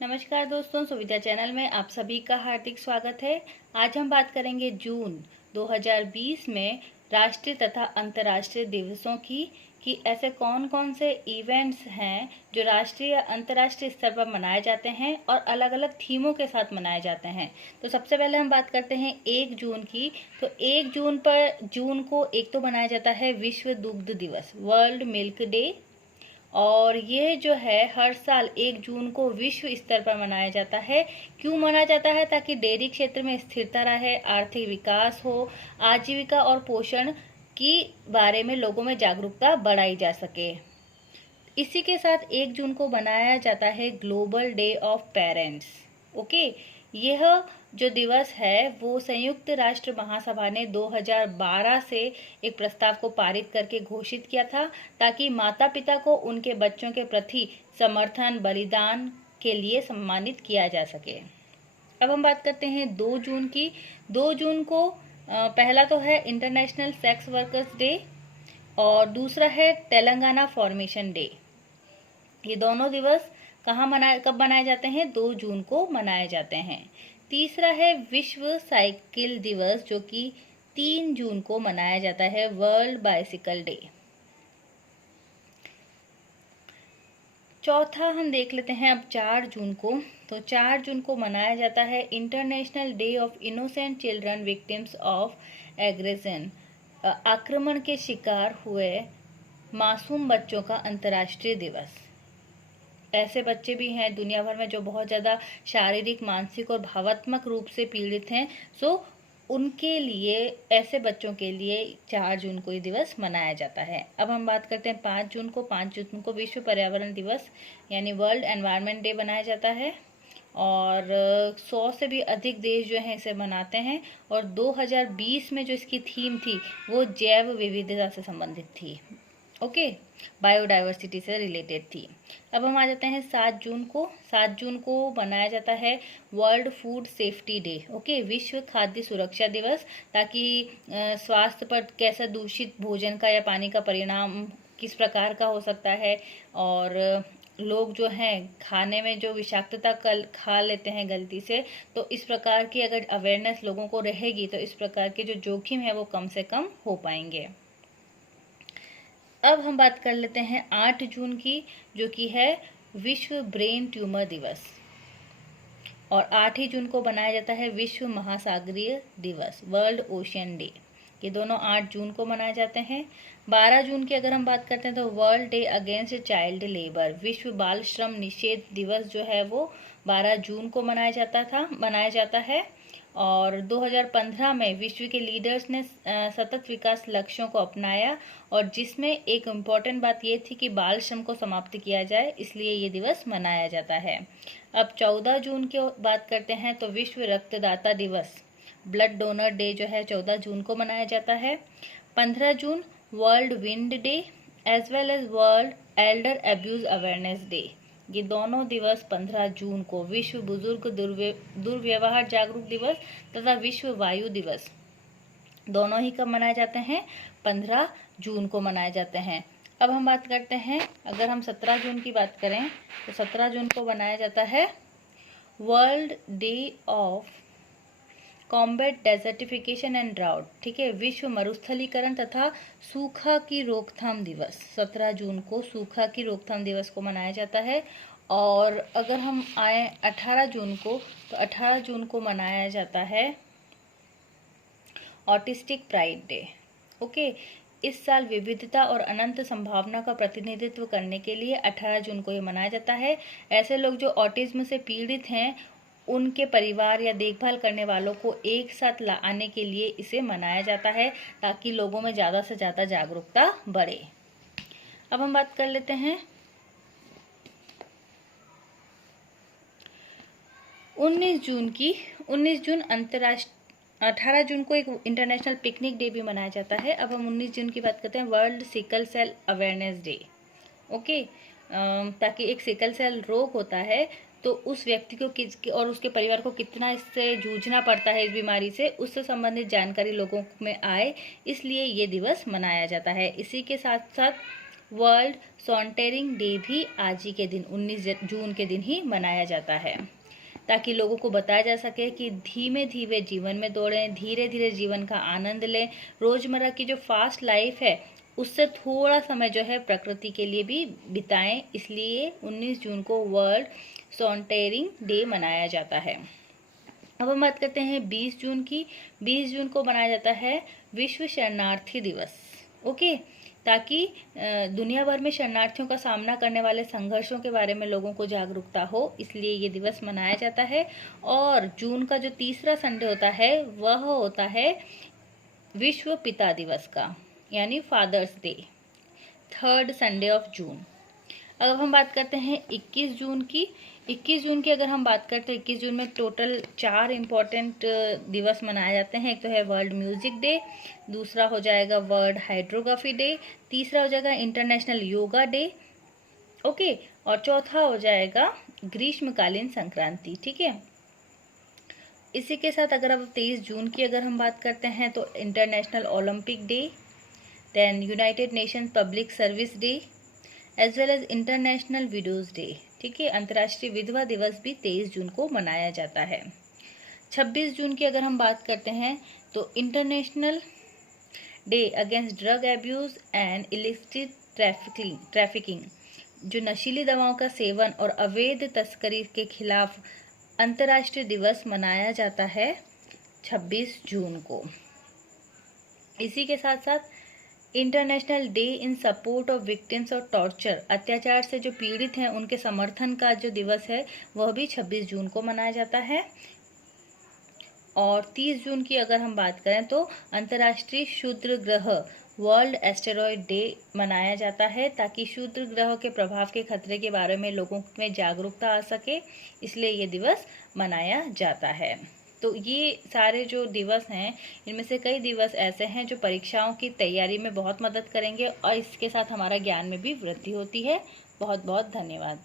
नमस्कार दोस्तों, सुविधा चैनल में आप सभी का हार्दिक स्वागत है। आज हम बात करेंगे जून 2020 में राष्ट्रीय तथा अंतर्राष्ट्रीय दिवसों की कि ऐसे कौन कौन से इवेंट्स हैं जो राष्ट्रीय या अंतर्राष्ट्रीय स्तर पर मनाए जाते हैं और अलग अलग थीमों के साथ मनाए जाते हैं। तो सबसे पहले हम बात करते हैं 1 जून की। तो 1 जून को एक तो मनाया जाता है विश्व दुग्ध दिवस, वर्ल्ड मिल्क डे। और ये जो है हर साल 1 जून को विश्व स्तर पर मनाया जाता है। क्यों मनाया जाता है? ताकि डेयरी क्षेत्र में स्थिरता रहे, आर्थिक विकास हो, आजीविका और पोषण की बारे में लोगों में जागरूकता बढ़ाई जा सके। इसी के साथ 1 जून को मनाया जाता है global day of parents. Okay, यह जो दिवस है वो संयुक्त राष्ट्र महासभा ने 2012 से एक प्रस्ताव को पारित करके घोषित किया था ताकि माता पिता को उनके बच्चों के प्रति समर्थन बलिदान के लिए सम्मानित किया जा सके। अब हम बात करते हैं 2 जून की। 2 जून को पहला तो है इंटरनेशनल सेक्स वर्कर्स डे और दूसरा है तेलंगाना फॉर्मेशन डे। ये दोनों दिवस कब मनाए जाते हैं? 2 जून को मनाए जाते हैं। तीसरा है विश्व साइकिल दिवस जो कि 3 जून को मनाया जाता है, वर्ल्ड बाइसिकल डे। चौथा हम देख लेते हैं अब 4 जून को। तो 4 जून को मनाया जाता है international day of innocent children victims of aggression, आक्रमण के शिकार हुए मासूम बच्चों का अंतर्राष्ट्रीय दिवस। ऐसे बच्चे भी हैं दुनिया भर में जो बहुत ज़्यादा शारीरिक, मानसिक और भावात्मक रूप से पीड़ित हैं। सो उनके लिए, ऐसे बच्चों के लिए 4 जून को ये दिवस मनाया जाता है। अब हम बात करते हैं 5 जून को। 5 जून को विश्व पर्यावरण दिवस यानी वर्ल्ड एनवायरनमेंट डे मनाया जाता है और 100 से भी अधिक देश जो हैं इसे मनाते हैं। और 2020 में जो इसकी थीम थी वो जैव विविधता से संबंधित थी। ओके, बायोडाइवर्सिटी से रिलेटेड थी। अब हम आ जाते हैं 7 जून को। 7 जून को मनाया जाता है world food safety day. Okay, विश्व खाद्य सुरक्षा दिवस, ताकि स्वास्थ्य पर कैसा दूषित भोजन का या पानी का परिणाम किस प्रकार का हो सकता है और लोग जो हैं खाने में जो विषाक्तता खा लेते हैं गलती से, तो इस प्रकार की अगर अवेयरनेस लोगों को रहेगी तो इस प्रकार के जो जोखिम है वो कम से कम हो पाएंगे। अब हम बात कर लेते हैं 8 जून की, जो कि है विश्व ब्रेन ट्यूमर दिवस। और 8 ही जून को बनाया जाता है विश्व महासागरीय दिवस, वर्ल्ड ओशियन डे। ये दोनों 8 जून को मनाए जाते हैं। 12 जून की अगर हम बात करते हैं तो world day against child labour, विश्व बाल श्रम निषेध दिवस जो है वो 12 जून को मनाया जाता है। और 2015 में विश्व के लीडर्स ने सतत विकास लक्ष्यों को अपनाया और जिसमें एक इम्पॉर्टेंट बात ये थी कि बाल श्रम को समाप्त किया जाए, इसलिए ये दिवस मनाया जाता है। अब 14 जून की बात करते हैं तो विश्व रक्तदाता दिवस, ब्लड डोनर डे जो है 14 जून को मनाया जाता है। 15 जून world wind day as well as world elder abuse awareness day. ये दोनों दिवस 15 जून को विश्व बुजुर्ग दुर्व्यवहार जागरूक दिवस तथा विश्व वायु दिवस दोनों ही कब मनाए जाते हैं? 15 जून को मनाए जाते हैं। अब हम बात करते हैं, अगर हम 17 जून की बात करें तो 17 जून को मनाया जाता है world day of combat desertification and drought. ठीक है, विश्व मरुस्थलीकरण तथा सूखा की रोकथाम दिवस। 17 जून को सूखा की रोकथाम दिवस को मनाया जाता है। और अगर हम आए 18 जून को, तो 18 जून को मनाया जाता है ऑटिस्टिक प्राइड डे। ओके, इस साल विविधता और अनंत संभावना का प्रतिनिधित्व करने के लिए 18 जून को ये मनाया जाता है। ऐसे लोग जो ऑटिज्म से पीड़ित हैं उनके परिवार या देखभाल करने वालों को एक साथ लाने के लिए इसे मनाया जाता है ताकि लोगों में ज़्यादा से ज़्यादा जागरूकता बढ़े। अब हम बात कर लेते हैं 19 जून की। 19 जून अंतर्राष्ट्रीय 18 जून को एक इंटरनेशनल पिकनिक डे भी मनाया जाता है। अब हम 19 जून की बात करते हैं world sickle cell awareness day. Okay, ताकि एक सिकल सेल रोग होता है तो उस व्यक्ति को और उसके परिवार को कितना इससे जूझना पड़ता है इस बीमारी से, उससे संबंधित जानकारी लोगों में आए, इसलिए ये दिवस मनाया जाता है। इसी के साथ साथ वर्ल्ड सॉन्टेरिंग डे भी आज ही के दिन 19 जून के दिन ही मनाया जाता है, ताकि लोगों को बताया जा सके कि धीमे धीमे जीवन में दौड़ें, धीरे धीरे जीवन का आनंद लें, रोजमर्रा की जो फास्ट लाइफ है उससे थोड़ा समय जो है प्रकृति के लिए भी बिताएं। इसलिए 19 जून को वर्ल्ड सॉन्टेरिंग डे मनाया जाता है। अब हम बात करते हैं 20 जून की। 20 जून को मनाया जाता है विश्व शरणार्थी दिवस। ओके, ताकि दुनिया भर में शरणार्थियों का सामना करने वाले संघर्षों के बारे में लोगों को जागरूकता हो, इसलिए ये दिवस मनाया जाता है। और जून का जो तीसरा संडे होता है वह होता है विश्व पिता दिवस का, यानी father's day, third Sunday of June. अब हम बात करते हैं 21 जून की। 21 जून की अगर हम बात करें तो 21 जून में टोटल 4 इम्पॉर्टेंट दिवस मनाए जाते हैं। एक तो है वर्ल्ड म्यूजिक डे, दूसरा हो जाएगा वर्ल्ड हाइड्रोग्राफी डे, तीसरा हो जाएगा इंटरनेशनल योगा डे, ओके, और चौथा हो जाएगा ग्रीष्मकालीन संक्रांति। ठीक है, इसी के साथ अगर अब 23 जून की अगर हम बात करते हैं तो international Olympic day, then United nation public service day, as well as international widows day. ठीक है, अंतर्राष्ट्रीय विधवा दिवस भी 23 जून को मनाया जाता है। 26 जून की अगर हम बात करते हैं तो international day against drug abuse and illicit trafficking, जो नशीली दवाओं का सेवन और अवैध तस्करी के खिलाफ अंतर्राष्ट्रीय दिवस मनाया जाता है 26 जून को। इसी के साथ साथ international day in support of victims of torture, अत्याचार से जो पीड़ित हैं उनके समर्थन का जो दिवस है वह भी 26 जून को मनाया जाता है। और 30 जून की अगर हम बात करें तो अंतर्राष्ट्रीय क्षुद्र ग्रह वर्ल्ड एस्टेरॉयड डे मनाया जाता है, ताकि क्षुद्र ग्रह के प्रभाव के खतरे के बारे में लोगों में जागरूकता आ सके, इसलिए ये दिवस मनाया जाता है। तो ये सारे जो दिवस हैं इनमें से कई दिवस ऐसे हैं जो परीक्षाओं की तैयारी में बहुत मदद करेंगे और इसके साथ हमारा ज्ञान में भी वृद्धि होती है। बहुत बहुत धन्यवाद।